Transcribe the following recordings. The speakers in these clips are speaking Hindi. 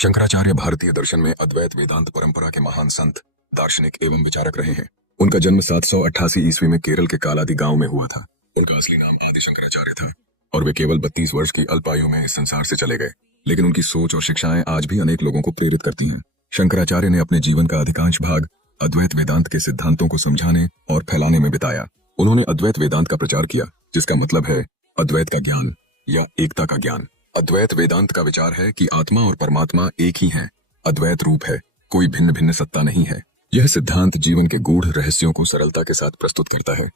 शंकराचार्य भारतीय दर्शन में अद्वैत वेदांत परंपरा के महान संत, दार्शनिक एवं विचारक रहे हैं। उनका जन्म 788 ईस्वी में केरल के कालादी गांव में हुआ था। उनका असली नाम आदि शंकराचार्य था और वे केवल 32 वर्ष की अल्पायु में इस संसार से चले गए, लेकिन उनकी सोच और शिक्षाएं आज भी अनेक लोगों को प्रेरित करती हैं। शंकराचार्य ने अपने जीवन का अधिकांश भाग अद्वैत वेदांत के सिद्धांतों को समझाने और फैलाने में बिताया। उन्होंने अद्वैत वेदांत का प्रचार किया, जिसका मतलब है अद्वैत का ज्ञान या एकता का ज्ञान। अद्वैत वेदांत का विचार है कि आत्मा और परमात्मा एक ही हैं, अद्वैत रूप है, कोई भिन्न भिन्न सत्ता नहीं है। यह सिद्धांत जीवन के गूढ़ रहस्यों को सरलता के साथ प्रस्तुत करता है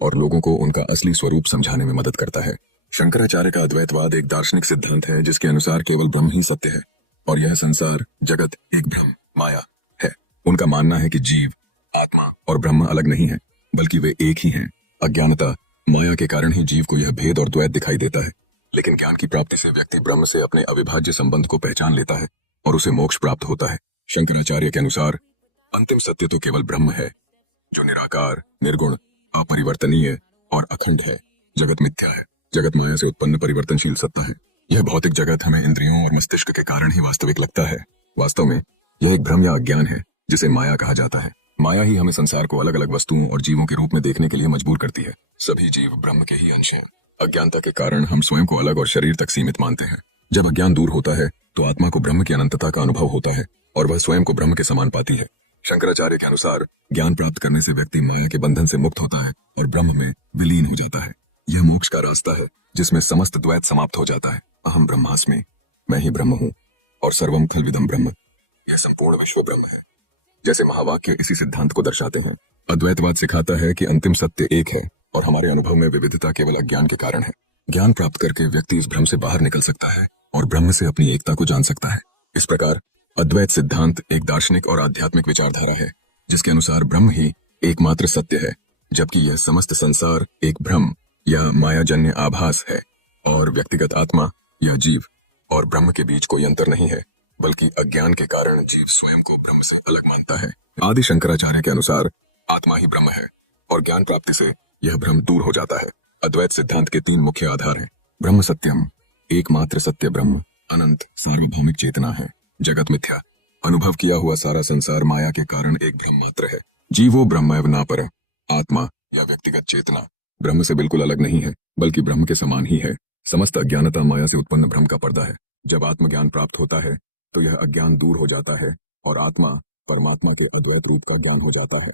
और लोगों को उनका असली स्वरूप समझाने में मदद करता है। शंकराचार्य का अद्वैतवाद एक दार्शनिक सिद्धांत है जिसके अनुसार केवल ब्रह्म ही सत्य है और यह संसार, जगत एक भ्रम, माया है। उनका मानना है कि जीव, आत्मा और ब्रह्म अलग नहीं है, बल्कि वे एक ही हैं। अज्ञानता, माया के कारण ही जीव को यह भेद और द्वैत दिखाई देता है, लेकिन ज्ञान की प्राप्ति से व्यक्ति ब्रह्म से अपने अविभाज्य संबंध को पहचान लेता है और उसे मोक्ष प्राप्त होता है। शंकराचार्य के अनुसार अंतिम सत्य तो केवल ब्रह्म है, जो निराकार, निर्गुण, अपरिवर्तनीय और अखंड है। जगत मिथ्या है, जगत माया से उत्पन्न परिवर्तनशील सत्ता है। यह भौतिक जगत हमें इंद्रियों और मस्तिष्क के कारण ही वास्तविक लगता है। वास्तव में यह एक भ्रम या अज्ञान है जिसे माया कहा जाता है। माया ही हमें संसार को अलग अलग वस्तुओं और जीवों के रूप में देखने के लिए मजबूर करती है। सभी जीव ब्रह्म के ही अंश हैं। अज्ञानता के कारण हम स्वयं को अलग और शरीर तक सीमित मानते हैं। जब अज्ञान दूर होता है तो आत्मा को ब्रह्म की अनंतता का अनुभव होता है और वह स्वयं को ब्रह्म के समान पाती है। शंकराचार्य के अनुसार ज्ञान प्राप्त करने से व्यक्ति माया के बंधन से मुक्त होता है और ब्रह्म में विलीन हो जाता है। यह मोक्ष का रास्ता है जिसमें समस्त द्वैत समाप्त हो जाता है। अहम ब्रह्मास्मि, मैं ही ब्रह्म हूँ और सर्वम खल्विदम ब्रह्म, यह संपूर्ण विश्व ब्रह्म है। जैसे महावाक्य इसी सिद्धांत को दर्शाते हैं। अद्वैतवाद सिखाता है कि अंतिम सत्य एक है और हमारे अनुभव में विविधता केवल अज्ञान के कारण है। ज्ञान प्राप्त करके व्यक्ति इस भ्रम से बाहर निकल सकता है और ब्रह्म से अपनी एकता को जान सकता है। इस प्रकार अद्वैत सिद्धांत एक दार्शनिक और आध्यात्मिक विचारधारा है जिसके अनुसार ब्रह्म ही एकमात्र सत्य है, जबकि यह समस्त संसार एक भ्रम या मायाजन्य आभास है और व्यक्तिगत आत्मा या जीव और ब्रह्म के बीच कोई अंतर नहीं है, बल्कि अज्ञान के कारण जीव स्वयं को ब्रह्म से अलग मानता है। आदि शंकराचार्य के अनुसार आत्मा ही ब्रह्म है और ज्ञान प्राप्ति से यह भ्रम दूर हो जाता है। अद्वैत सिद्धांत के 3 मुख्य आधार हैं। ब्रह्म सत्यम, एकमात्र सत्य ब्रह्म, अनंत सार्वभौमिक चेतना है। जगत मिथ्या, अनुभव किया हुआ सारा संसार माया के कारण एक भ्रम मात्र है। जीवो ब्रह्मैव न परः, आत्मा या व्यक्तिगत चेतना ब्रह्म से बिल्कुल अलग नहीं है, बल्कि ब्रह्म के समान ही है। समस्त अज्ञानता माया से उत्पन्न भ्रम का पर्दा है। जब आत्मज्ञान प्राप्त होता है तो यह अज्ञान दूर हो जाता है और आत्मा परमात्मा के अद्वैत रूप का ज्ञान हो जाता है।